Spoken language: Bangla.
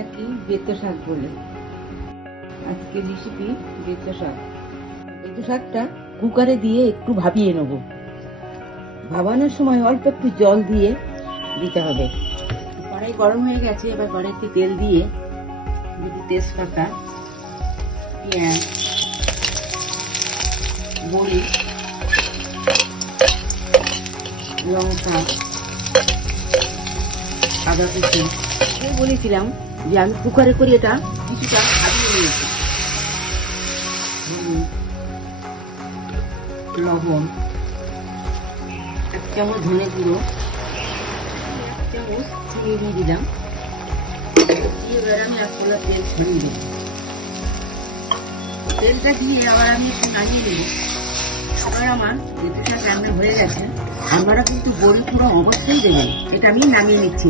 নাকি বেতো শাক বলে। আজকে রেসিপি বেতো শাক। বেতো শাকটা কুকারে দিয়ে একটু ভাপিয়ে নেব। ভাবানোর সময় অল্প একটু জল দিয়ে দিতে হবে। কড়াই গরম হয়ে গেছে, এবার কড়াইতে তেল দিয়ে দুটো তেজপাতা, পেঁয়াজ, বড়ি, লঙ্কা, আদা কুচি বলেছিলাম যে আমি কুকারে করে এটা কিছুটা ভাজিয়ে নিয়েছি। লবণ, 1 চামচ ধনে গুঁড়ো, 1 চামচ চিনি দিয়ে দিলাম। এবার আমি 1 কড়া তেল ছড়িয়ে দেব। তেলটা দিয়ে আবার আমি একটু নাড়িয়ে দেবো। আবার আমার বেতো শাক রান্না হয়ে গেছে। আপনারা কিন্তু বড়ি পুরো অবশ্যই দেবেন। এটা আমি নামিয়ে নিচ্ছি।